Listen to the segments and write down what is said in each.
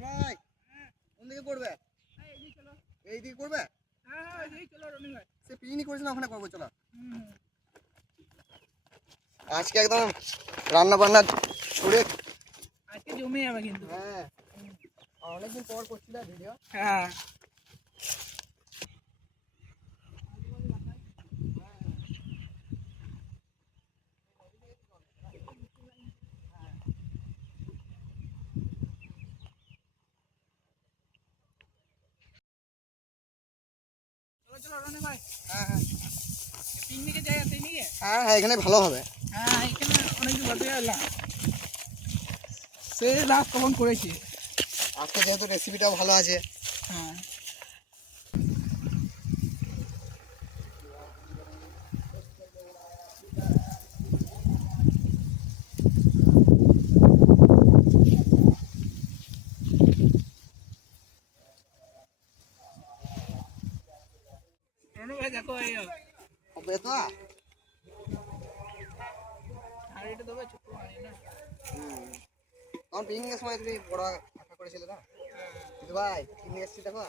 কোন দিকে করবে এই দিকে করবে সে পিকনিক করেছিলাম ওখানে করব চলো। আজকে একদম রান্না বান্না করে আজকে জমে যাবে কিন্তু। হ্যাঁ। অনেকদিন পর করছিল ভিডিও হ্যাঁ চলো চলো রনি ভাই হ্যাঁ হ্যাঁ পিকনিকে যাই পিকনিকে হ্যাঁ হ্যাঁ এখানে ভালো হবে। হ্যাঁ এখানে অনেক ঘুরতে সে লাস্ট কখন করেছি। আজকে যেহেতু রেসিপিটাও ভালো আছে। হ্যাঁ রনি ভাই দেখো এই হবে তো হাঁড়িটা দেবে ছোট্ট হাঁড়ি না তখন পিকনিকের সময় তুমি বড় আশা করেছিলে না? কিন্তু ভাই পিকনিক এসছি দেখো।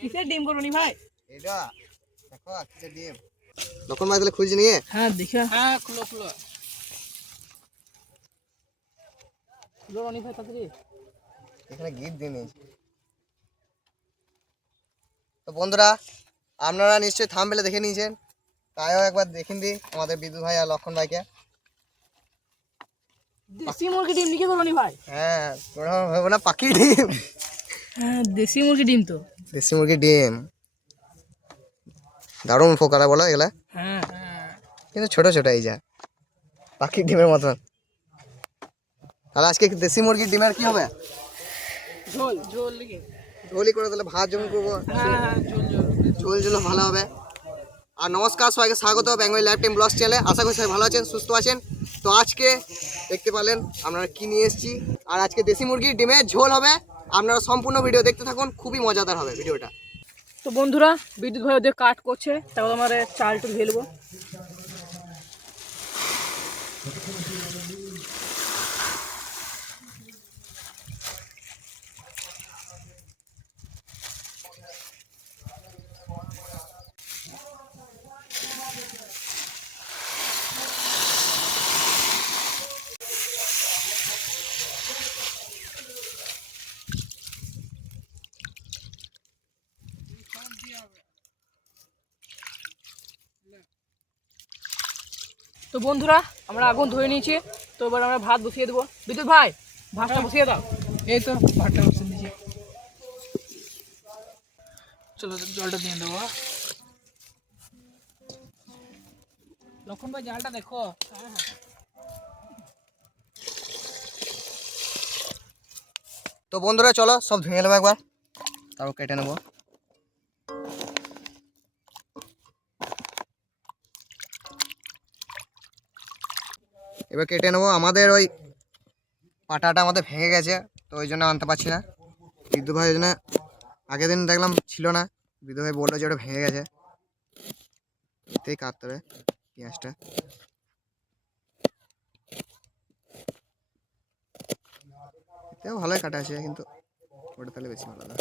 কিসের ডিম করব নি ভাই? এটা দেখো কিসের ডিম। তাহলে খুঁজে নিয়ে? হ্যাঁ দেখা। হ্যাঁ খুলো খুলো। খুলো রনি ভাই তাড়াতাড়ি। এখানে গিট দিয়ে নিয়েছি। তো বন্ধুরা আপনারা নিশ্চয়ই থামবেলে দেখে নিয়েছেন। তাইও একবার দেখেন দি আমাদের বিদ্যুৎ ভাই আর লক্ষণ ভাইকে। দেশি মুরগি ডিম লিখে করব নি ভাই? হ্যাঁ ওরা হবে না পাখি ডিম। হ্যাঁ দেশি মুরগি ডিম তো। দেশি মুরগির ডিম। দারুণ ফোকারা বলো এগুলা। হ্যাঁ। কিন্তু ছোট ছোট এই যা। পাখির ডিমের মতন। তাহলে আজকে দেশি মুরগির ডিমের কি হবে? ঝোল ঝোল ঝোলই করে তাহলে ভাত জমি করব। হ্যাঁ হ্যাঁ ঝোল ঝোল। ঝোল ঝোল ভালো হবে। আর নমস্কার, সবাইকে স্বাগত বেঙ্গলি লাইফ টাইম ব্লগ চ্যানেলে আশা করি সবাই ভালো আছেন, সুস্থ আছেন। তো আজকে দেখতে পালেন আপনারা কি নিয়ে এসেছি। আর আজকে দেশি মুরগির ডিমের ঝোল হবে। আপনারা সম্পূর্ণ ভিডিও দেখতে থাকুন, খুবই মজাদার হবে ভিডিওটা। তো বন্ধুরা, বিদ্যুৎ ভাই ওদের কাট করছে, তারপর আমার চালটু ধুয়ে বন্ধুরা আমরা আগুন ধরে নিয়েছি। তো এবার আমরা ভাত বসিয়ে দেবো। বিদ্যুৎ ভাই ভাতটা বসিয়ে দাও। এই তো ভাতটা বসিয়ে দিয়েছি। চলো জলটা দিয়ে দেবো। লক্ষণ ভাই জালটা দেখো। হ্যাঁ হ্যাঁ তো বন্ধুরা চলো সব ধুয়ে নেব একবার। তারপর কেটে নেব। এবার কেটে নেব। আমাদের ওই পাটাটা আমাদের ভেঙে গেছে, তো ওই জন্য আনতে পারছি না। বিদ্যুৎ ভাই ওই জন্য আগের দিন দেখলাম ছিল না। বিদ্যুৎ ভাই বলল যে ওটা ভেঙে গেছে। এতেই কাটতে হবে পেঁয়াজটা। এতেও ভালোই কাটা আছে, কিন্তু ওটা তাহলে বেশি ভালো হবে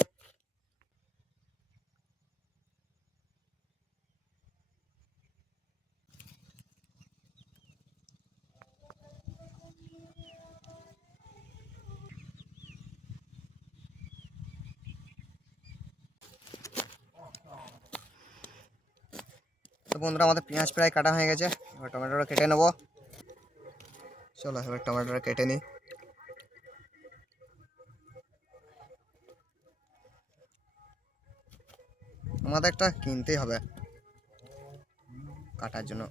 বন্ধুরা, আমাদের পেঁয়াজ প্রায় কাটা হয়ে গেছে। এবার টমেটোটা কেটে নেব। চলো, এবার টমেটোটা কেটে নিই। আমাদের একটা কিনতেই হবে কাটার জন্য।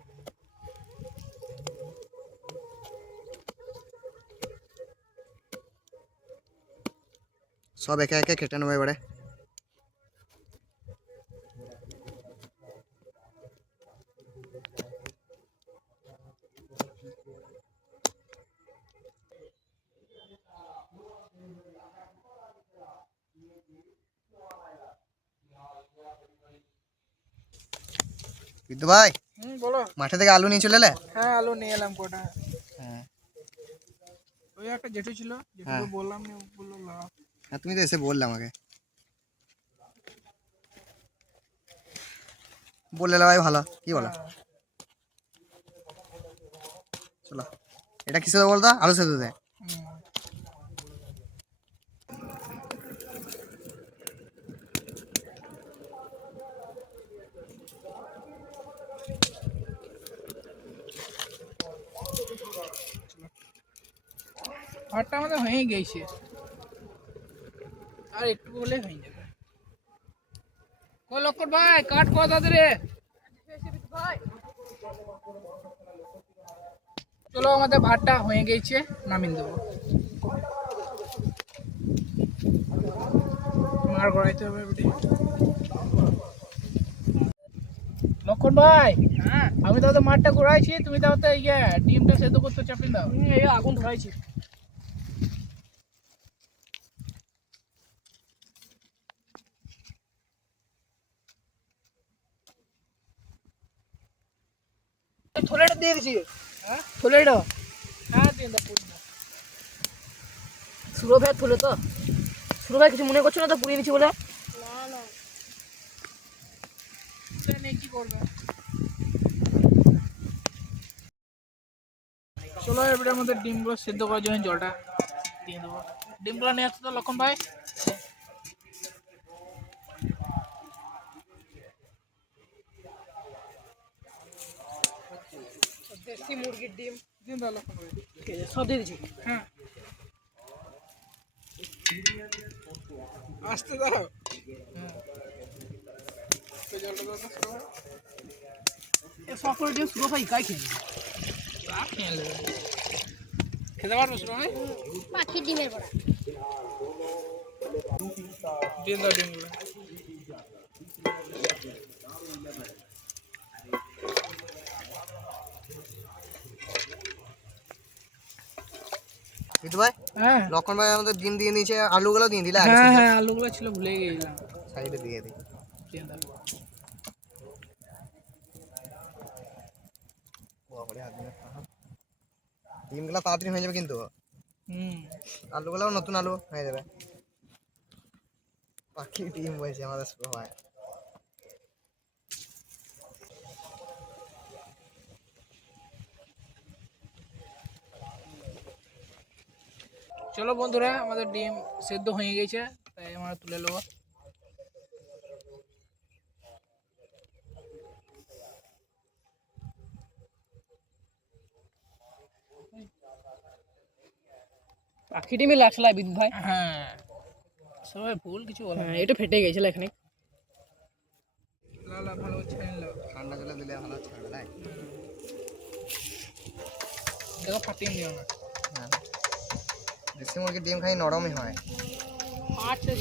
সব একে একে কেটে নেব এবারে। বিদ্যু ভাই বলো। মাঠে থেকে আলু নিয়ে চলে এলে? হ্যাঁ আলু নিয়ে এলাম কটা। হ্যাঁ। ওই একটা জেঠু ছিল জেঠুকে হ্যাঁ। বললাম নি, বলল লাভ হ্যাঁ তুমি তো এসে বললে আমাকে। বললে ভাই ভালো। কি বলো? চলো। এটা কিসে বলতো? আলু সেদ্ধ দেয় ভাতটা আমাদের হয়ে গেছে। আর একটু বলে হয়ে যাবে। কো লক্কর ভাই কাট কত রে চলো আমাদের ভাতটা হয়ে গেছে নামিয়ে দেবো। মার গড়াইতে হবে লক্ষণ ভাই আমি তাহলে মাঠটা ঘোরাইছি তুমি তাহলে ইয়ে ডিমটা সেদ্ধ করতে চাপিয়ে দাও। এই আগুন ধরাইছি। থলেটা দিয়ে দিছি হ্যাঁ হ্যাঁ পুরি সুরো ভাই তো সুরো ভাই কিছু মনে করছ না তো পুড়িয়ে দিচ্ছি বলে এটা নিয়ে কি করবে চলো এবারে আমাদের ডিমগুলো সেদ্ধ করার জন্য জলটা দিয়ে দেবো ডিমগুলো নিয়ে আসতো তো লক্ষণ ভাই দেশি মুরগির ডিম সব দিয়ে দিচ্ছি হ্যাঁ। আসতে দাও। সব করে দিয়ে সুরো ভাই কাই খেয়ে খেতে পারব শুরু ভাই পাখির ডিমের বড়া। দিয়ে দাও ডিমগুলো। কিন্তু ভাই? হ্যাঁ। লক্ষণ ভাই আমাদের ডিম দিয়ে আলুগুলো দিয়ে দিলে হ্যাঁ হ্যাঁ আলুগুলো ছিল ভুলে গেছিলাম। সাইডে দিয়ে দিই। ডিমগুলো তাড়াতাড়ি হয়ে যাবে কিন্তু। হুম। আলুগুলোও নতুন আলু হয়ে যাবে। পাখি ডিম হয়েছে আমাদের সবাই। চলো বন্ধুরা আমাদের ডিম সেদ্ধ হয়ে গেছে তাই আমরা তুলে নেব। পাখি ডিমে লাগছিল বিদ্যুৎ ভাই। হ্যাঁ। সবাই ভুল কিছু বলে হ্যাঁ এটা ফেটে গেছিল এখানে। লালা ভালো ছেড়ে নিল ঠান্ডা জলে দিলে ভালো ছাড়বে তাই? দেখো ফাটিয়ে দিও না। হ্যাঁ। দেশি মুরগির ডিম খাই নরমই হয়। আচ্ছা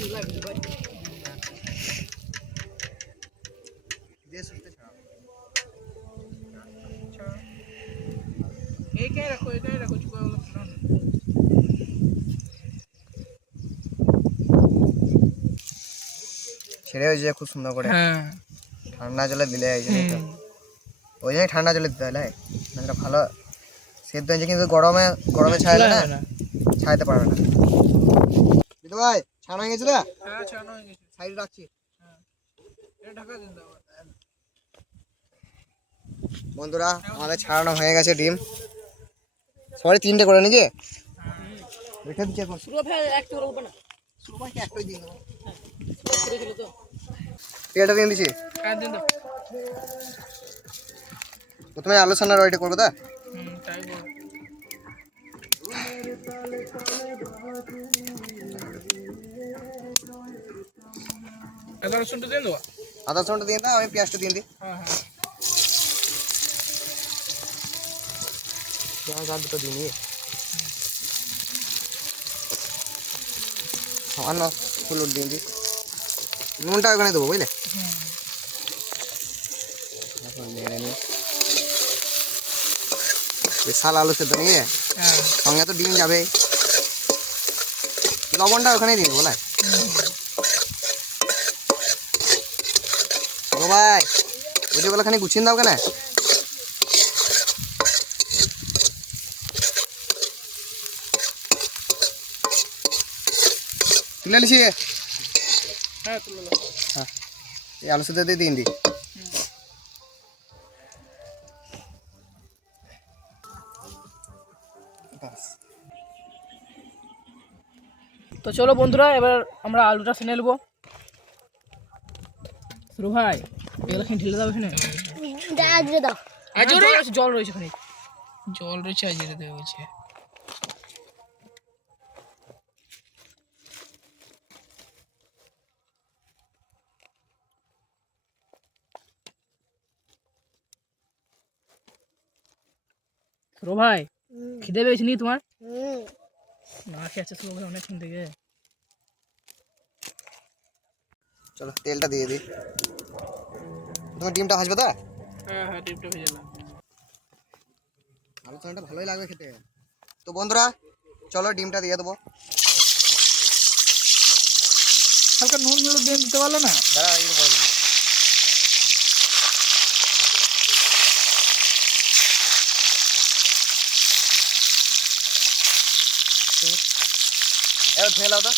এইটাই রাখো এটাই রাখো ছেড়ে হয়েছে খুব সুন্দর করে। হ্যাঁ। ঠান্ডা জলে দিলে এই জন্যই ওই জন্যই ঠান্ডা জলে দিতে হয় লাই? না এটা ভালো সেদ্ধ হয়েছে কিন্তু গরমে গরমে ছাড়লে না। না। ছাড়তে পারবে না। দিদি ভাই ছাড়া হয়ে গেছিল হ্যাঁ ছানো হয়ে গেছে। সাইডে রাখছি। হ্যাঁ। এটা ঢাকা দিন দাও। বন্ধুরা আমাদের ছাড়ানো হয়ে গেছে ডিম। সবাই তিনটে করে নিজে রেখে দিচ্ছি এখন। এটা দিয়ে দিচ্ছি। হ্যাঁ দিন দাও। প্রথমে আলোচনা করব তা? আদা রসুনটা দিন দেবো? আদা রসুনটা দিয়ে দাও আমি পেঁয়াজটা দিয়ে দিই। হ্যাঁ হ্যাঁ। পেঁয়াজ আর দুটো দিয়ে নিয়ে সামান্য হলুদ দিয়ে দিই। নুনটা ওখানে দেবো বুঝলে? বিশাল আলু সেদ্ধ নিয়ে হ্যাঁ। সঙ্গে তো ডিম যাবে লবণটা ওখানেই দিয়ে দেবো না ভাই ওই যে খানি গুছিয়ে দাও কেন তুলে লিছি হ্যাঁ তুলে দাও হ্যাঁ এই আলু সিদ্ধ দিয়ে দিন দি বাস তো চলো বন্ধুরা এবার আমরা আলুটা সেনে নেব শুরু ভাই এগুলো খেয়ে ঢেলে দাও এখানে। আজকে দাও জল রয়েছে ওখানে জল রয়েছে দেওয়া হয়েছে সুরো ভাই খিদে পেয়েছে নি তোমার? না খেয়ে আছে সুরো ভাই অনেকক্ষণ থেকে। চলো তেলটা দিয়ে দিই তোমার ডিমটা ভাজবে তো হ্যাঁ হ্যাঁ ডিমটা ভেজে দাও আলু চনাটা ভালোই লাগবে খেতে তো বন্ধুরা চলো ডিমটা দিয়ে দেবো হালকা নুন হলুদ দিয়ে দিতে পারলে না দাঁড়া এই পরে দেবো। এবার ধুয়ে নাও তো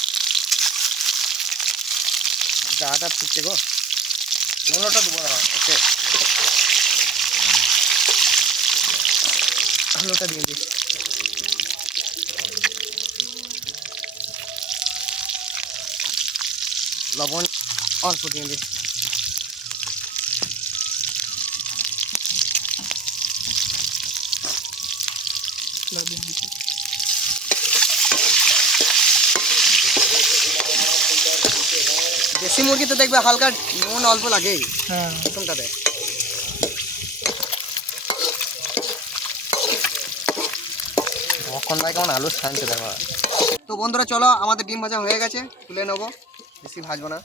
গাটা ফুটছে গো। নুনটা দেবো দাঁড়া ওকে। আলুটা দিয়ে দিই। লবণ অল্প দিয়ে দিই। দেশি মুরগিতে দেখবে হালকা নুন অল্প লাগেই হ্যাঁ। প্রথমটাতে ভাই কেমন আলু ছানছে দেখো তো বন্ধুরা চলো আমাদের ডিম ভাজা হয়ে গেছে তুলে নেব। বেশি ভাজবো না।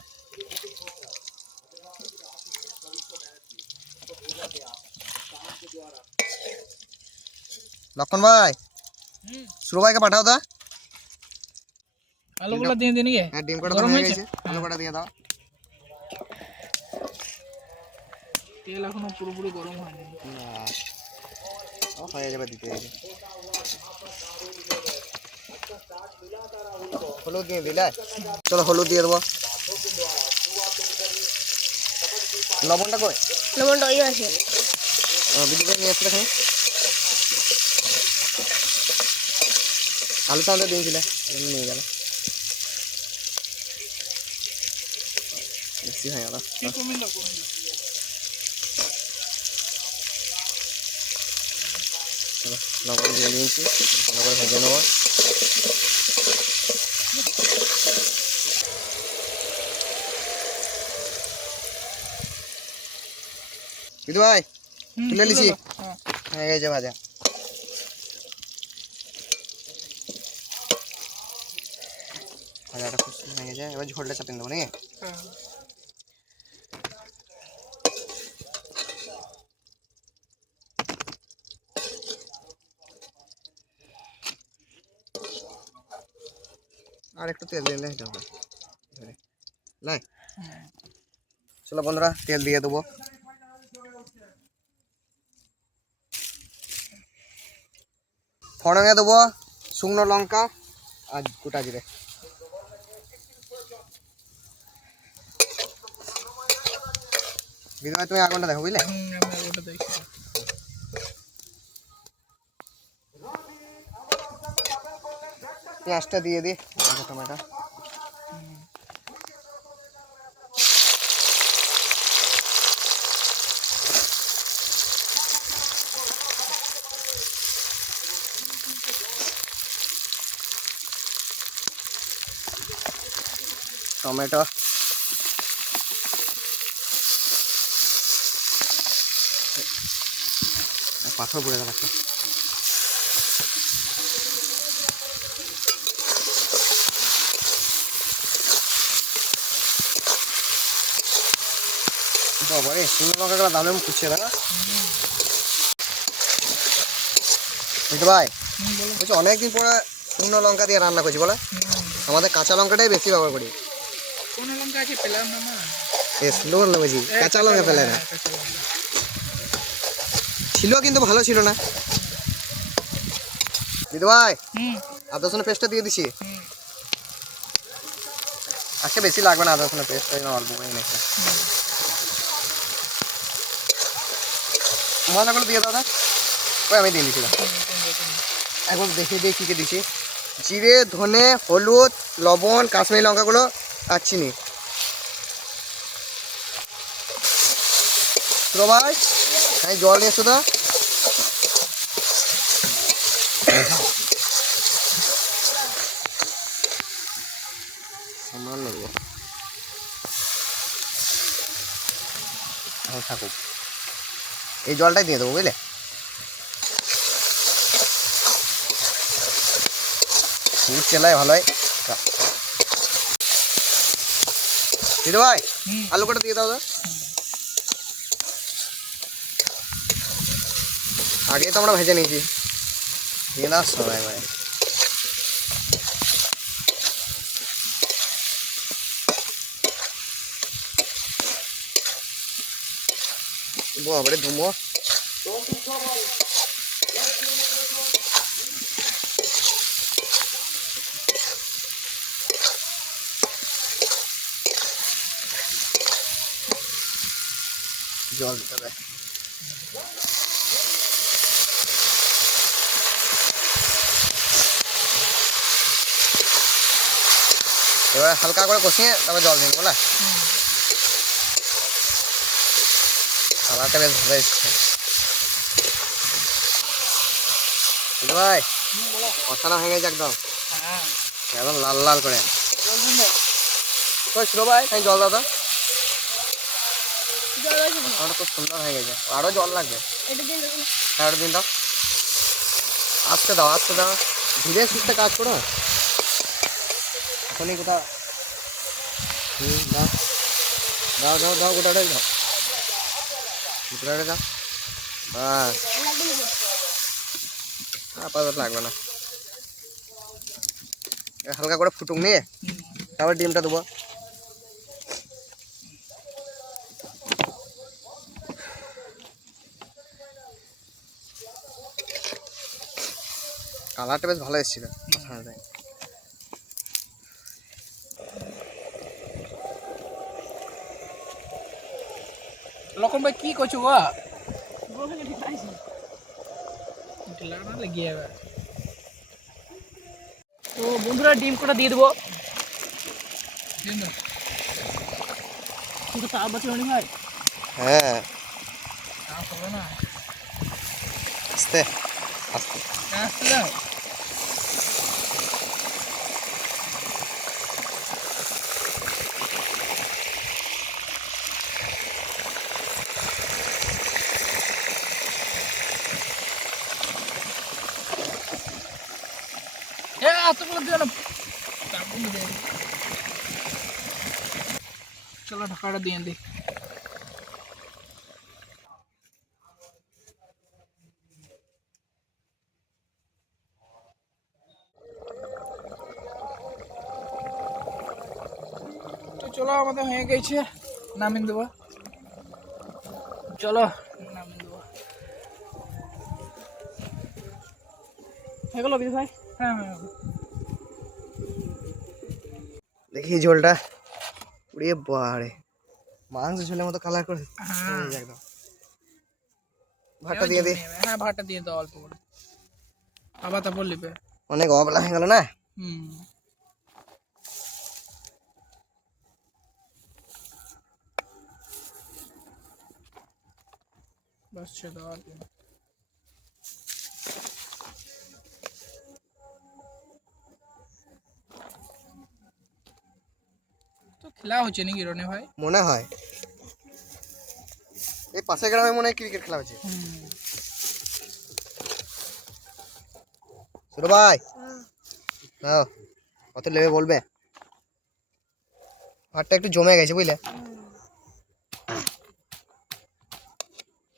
লক্ষণ ভাই সুরু ভাইকে পাঠাও দা। আলুগুলো দিয়ে দিন হ্যাঁ ডিম কটা কটা দিয়ে দাও। তেল এখনও পুরোপুরি গরম হয়নি। না ও হয়ে যাবে দিতে। হলুদ দিয়ে দিলে? চলো হলুদ দিয়ে দেবো। লবণটা কই? লবণটা ওই আছে বিদ্যুৎ নিয়ে আসতে এখানে আলু চালটা দিয়েছিলে এমনি নিয়ে গেল। বেশি হয়ে গেল কমিয়ে দাও কমিয়ে দাও চলো লবণ দিয়ে নিয়েছি ভালো করে ভেজে নেব। বিদু ভাই তুলে দাও। হ্যাঁ। হয়ে গেছে ভাজা। ভাজাটা খুব হয়ে গেছে। এবার ঝোলটা চাপিয়ে দেবো নাকি? হ্যাঁ। তেল দিলে এটা হবে। নাই। চলো বন্ধুরা তেল দিয়ে দেবো। ফড়ঙে দেবো শুকনো লঙ্কা আর গোটা জিরে। বিধু ভাই তুমি আগুনটা দেখো বুঝলে? পেঁয়াজটা দিয়ে দিই টমেটো। টমেটো। পাথর পড়ে গেল একটা। বাবারে শুকনো লঙ্কাগুলো দামে পুষছে না বুঝতে ভাই বলছি অনেকদিন পরে শুকনো লঙ্কা দিয়ে রান্না করছি বলে? আমাদের কাঁচা লঙ্কাটাই বেশি ব্যবহার করি। না না কাঁচা লঙ্কা ফেলে না। ছিল কিন্তু ভালো ছিল না। দিদি ভাই আদা পেস্টটা দিয়ে দিছি। আজকে বেশি লাগবে না আদা পেস্ট অল্প করে নিয়েছি মশলাগুলো দিয়ে না। ওই আমি দিয়ে দিয়েছিলাম একবার দেখে দিয়ে কী দিচ্ছি? জিরে, ধনে, হলুদ, লবণ, কাশ্মীরি লঙ্কাগুলো আর চিনি। ভাই আমি জল নিয়ে শুধু সামান্য এখন থাকুক। এই জলটাই দিয়ে দেবো বুঝলে? ফুট চেলায় ভালো হয়। দিদি ভাই হুম। আলু কটা দিয়ে দাও তো। আগে তো আমরা ভেজে নিয়েছি। দিয়ে দাও সবাই ভাই। বাবারে ধুমো। জল দিতে হবে এবার হালকা করে কষিয়ে তারপর জল দিন বলে এসছে। বুঝলি ভাই কষানো হয়ে গেছে একদম। একদম লাল লাল করে। ছিল ভাই? আমি জল? কষানোটা খুব সুন্দর হয়ে গেছে। আরও জল লাগবে। হ্যাঁ দিন দাও। আস্তে দাও আস্তে দাও। ধীরে সুস্থে কাজ করো। এখনই কোথা হুম, দাও। দাও দাও দাও, গোটাটাই দাও। দাও। বাস। আপাতত লাগবে না। হালকা করে ফুটুক নিয়ে। তারপর ডিমটা দেবো। কালারটা বেশ ভালো এসেছিল। লক্ষণ ভাই কি করছ গো? তো বন্ধুরা ডিম কটা দিয়ে দেবো। কিন্তু অনেক ভাই। হ্যাঁ। হবে না। আস্তে আস্তে। আসতে এতগুলো দিও না। চলো ঢাকাটা দিয়ে দিই। চলো, আমাদের হয়ে গেছে। নামিন দেবো। চলো নামিন দেবো। হয়ে গেল বিদু ভাই? হ্যাঁ হ্যাঁ দেখি ঝোলটা উড়িয়ে বাড়ে মাংস ঝোলের মতো কালার করে হ্যাঁ। এই যে একদম ভাতটা দিয়ে দিই হ্যাঁ ভাতটা দিয়ে দাও অল্প করে আবার তারপর লিবে অনেক অবলা হয়ে গেল না হুম বাস ছেড়ে দাও আর তো খেলা হচ্ছে নাকি রনে ভাই? মনে হয়। এই পাশের গ্রামে মনে হয় ক্রিকেট খেলা হচ্ছে। হুম। ছোট ভাই। নাও কত নেবে বলবে? ভাতটা একটু জমে গেছে বুঝলে?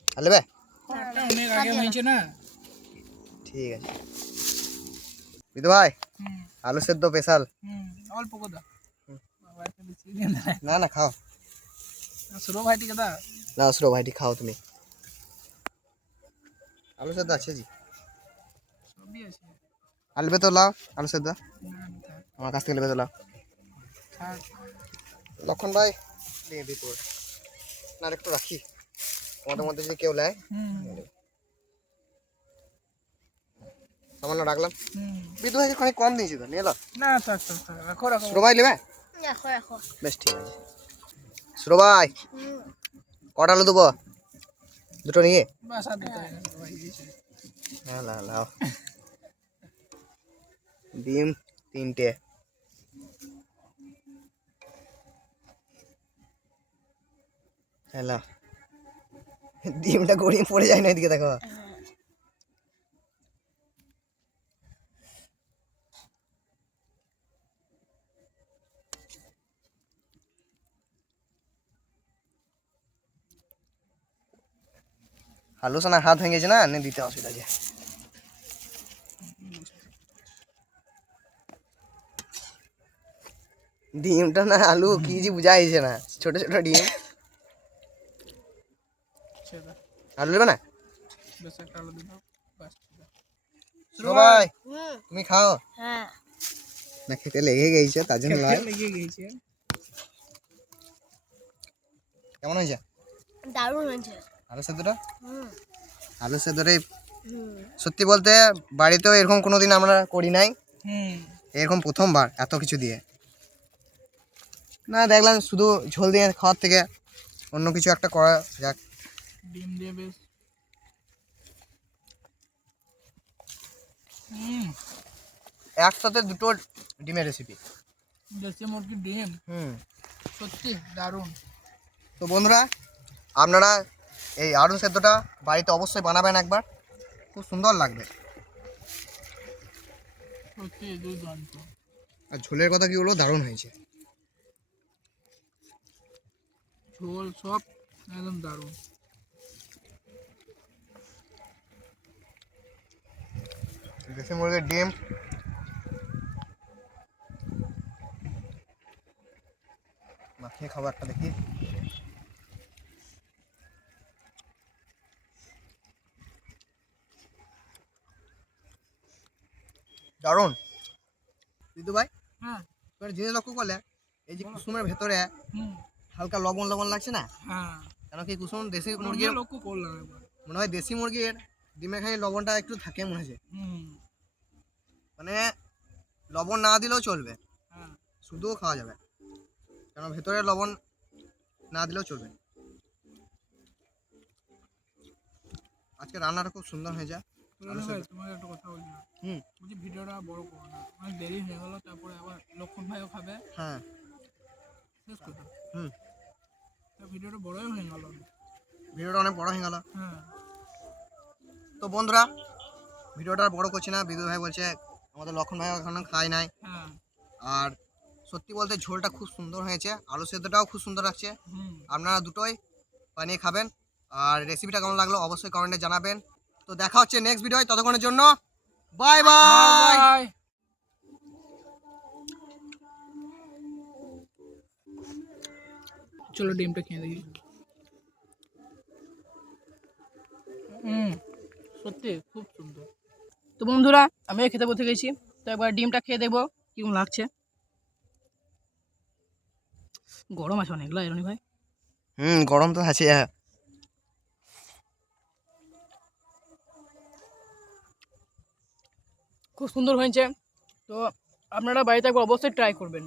আর নেবে? ভাতটা অনেক আগে হয়েছে না? ঠিক আছে। বিদু ভাই হুম। আলু সেদ্ধ স্পেশাল হুম অল্প কথা বাবা একটা বেশি দিয়ে দেয় না না খাও। সুরো ভাই ঠিক না সুরো ভাইটি খাও তুমি। আলু সেদ্ধ আছে জি। সবই আলু তো লাও আলু সেদ্ধ। আমার কাছ থেকে নেবে তো লাও। লক্ষণ ভাই দিয়ে দিই না একটু রাখি। তোমাদের মধ্যে যদি কেউ নেয়। সামান্য রাখলাম। বিদ্যুৎ খানিক কম দিয়েছি তো নিয়ে না রাখো রাখো। সুরো ভাই নেবে? বেশ ঠিক আছে। সুরো ভাই কটা আলু দেবো? দুটো নিয়ে? হয়। হ্যাঁ লাও ডিম তিনটে। হ্যালো ডিমটা গড়িয়ে পড়ে যায় না এদিকে দেখো। আলু সোনার হাত ভেঙে গেছে না নে দিতে অসুবিধা আছে ডিমটা না, আলু কি যে বুঝাইছে না, ছোট ছোট ডিম। আলু নেবে না। সবাই, তুমি খাও। না, খেতে লেগে গেছে, তার জন্য কেমন হয়েছে? দারুণ হয়েছে। আলু সেদ্ধটা হুম। আলু সেদ্ধরে সত্যি বলতে বাড়িতেও এরকম কোনোদিন আমরা করি নাই। হুম। এরকম প্রথমবার এত কিছু দিয়ে। না দেখলাম শুধু ঝোল দিয়ে খাওয়ার থেকে অন্য কিছু একটা করা যাক। ডিম দিয়ে বেশ। হুম। একসাথে দুটো ডিমের রেসিপি দেশি মুরগির ডিম? হুম। সত্যি দারুণ। তো বন্ধুরা আপনারা এই আলু সেদ্ধটা বাড়িতে অবশ্যই বানাবেন একবার। খুব সুন্দর লাগবে। আর ঝোলের কথা কি হলো দারুণ হয়েছে। ঝোল সব একদম দারুণ। দেশি মুরগির ডিম। মাখিয়ে খাব একটা দেখি। দারুণ। দিদু ভাই হ্যাঁ। জিনিস লক্ষ্য করলে এই যে কুসুমের ভেতরে হালকা লবণ লবণ লাগছে না? হ্যাঁ। কেন কি কুসুম দেশি মুরগি মুরগির লক্ষ্য করলাম মনে হয় দেশি মুরগির ডিমের খানি লবণটা একটু থাকে মনে হচ্ছে। মানে লবণ না দিলেও চলবে। হ্যাঁ। শুধুও খাওয়া যাবে। কেন ভেতরে লবণ না দিলেও চলবে। আজকে রান্নাটা খুব সুন্দর হয়ে যায় ভাই তোমাকে একটা কথা বলছি হুম। বলছি ভিডিওটা বড় করো না। অনেক দেরি হয়ে গেল তারপরে আবার লক্ষণ ভাইও খাবে। হ্যাঁ। শেষ কথা। হুম। ভিডিওটা বড়ই হয়ে গেল। ভিডিওটা অনেক বড় হয়ে গেল। হ্যাঁ। তো বন্ধুরা ভিডিওটা বড় করছি না। বিদু ভাই বলছে আমাদের লক্ষণ ভাই এখন খায় নাই। হ্যাঁ। আর সত্যি বলতে ঝোলটা খুব সুন্দর হয়েছে। আলু সেদ্ধটাও খুব সুন্দর লাগছে। আপনারা দুটোই বানিয়ে খাবেন। আর রেসিপিটা কেমন লাগল অবশ্যই কমেন্টে জানাবেন। তো দেখা হচ্ছে নেক্সট ভিডিও ততক্ষণের জন্য বাই বাই চলো ডিমটা খেয়ে দেখি। হুম সত্যি খুব সুন্দর। তো বন্ধুরা আমিও খেতে বসে গেছি। তো একবার ডিমটা খেয়ে দেখব কেমন লাগছে? গরম আছে অনেকগুলো এরনি ভাই। হুম গরম তো আছে খুব সুন্দর হয়েছে। তো আপনারা বাড়িতে একবার অবশ্যই ট্রাই করবেন।